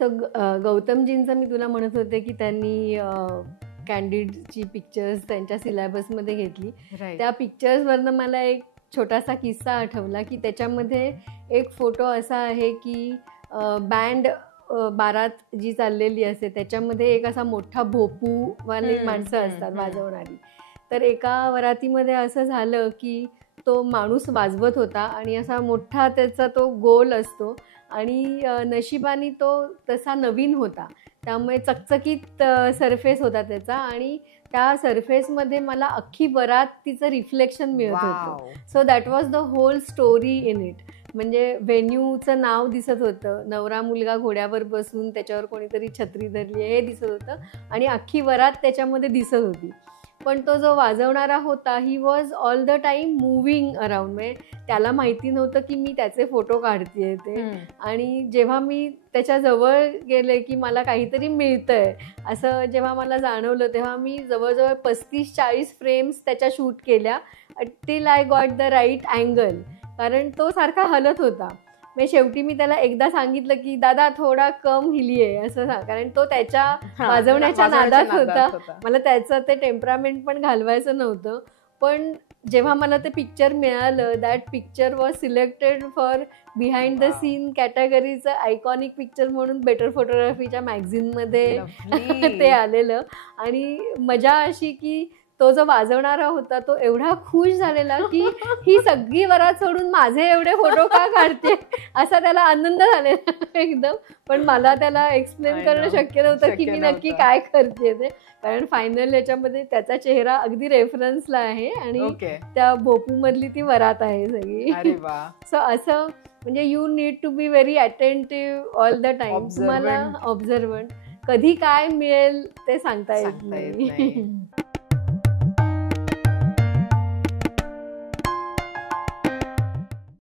So गौतमजींचं मी तुला म्हणत होते की त्यांनी कॅन्डिडची पिक्चर्स त्यांच्या सिलेबसमध्ये घेतली. त्या पिक्चर्सवरनं मला एक छोटासा किस्सा आठवला की त्याच्यामध्ये एक फोटो असा आहे की बँड बारात जी चाललेली असते त्याच्यामध्ये एक असा मोठा भोपूवाली माणसं असतात वाजवणारी. तर एका वरातीमध्ये असं झालं की तो माणूस वाजवत होता आणि असा मोठा त्याचा तो गोल असतो आणि नशिबाने तो तसा नवीन होता, त्यामुळे चकचकीत सरफेस होता त्याचा आणि त्या सरफेसमध्ये मला अख्खी वरात तिचं रिफ्लेक्शन मिळत होतं. So that was the whole story in it. म्हणजे व्हेन्यूचं नाव दिसत होतं, नवरा मुलगा घोड्यावर बसून त्याच्यावर कोणीतरी छत्री धरली आहे हे दिसत होतं आणि अख्खी वरात त्याच्यामध्ये दिसत होती. पण तो जो वाजवणारा होता he was all the time moving around. म्हणजे त्याला माहिती नव्हतं की मी त्याचे फोटो काढते ते. आणि जेव्हा मी त्याच्याजवळ गेले की मला काहीतरी मिळतंय असं जेव्हा मला जाणवलं तेव्हा मी जवळजवळ 35-40 फ्रेम्स त्याच्या शूट केल्या till I got the right angle. कारण तो सारखा हलत होता. मग शेवटी मी त्याला एकदा सांगितलं की दादा थोडा कम हिलिये असं सांग, कारण तो त्याच्या वाजवण्याच्या नादात होता. मला त्याचं ते टेम्परामेंट पण घालवायचं नव्हतं. पण जेव्हा मला ते पिक्चर मिळालं, that picture was selected for behind the scene कॅटेगरीचं आयकॉनिक पिक्चर म्हणून बेटर फोटोग्राफीच्या मॅगझिनमध्ये ते आलेलं. आणि मजा अशी की तो जो वाजवणारा होता तो एवढा खुश झालेला की ही सगळी वरात सोडून माझे एवढे फोटो का काढते असा त्याला आनंद झालेला एकदम. पण मला त्याला एक्सप्लेन करणं शक्य नव्हतं की मी नक्की काय करते ते, कारण फायनल याच्यामध्ये त्याचा चेहरा अगदी रेफरन्सला आहे आणि त्या भोपूमधली ती वरात आहे सगळी. सो असं म्हणजे you need to be very attentive all the time. तुम्हाला ऑब्झर्वंट कधी काय मिळेल ते सांगता येत नाही.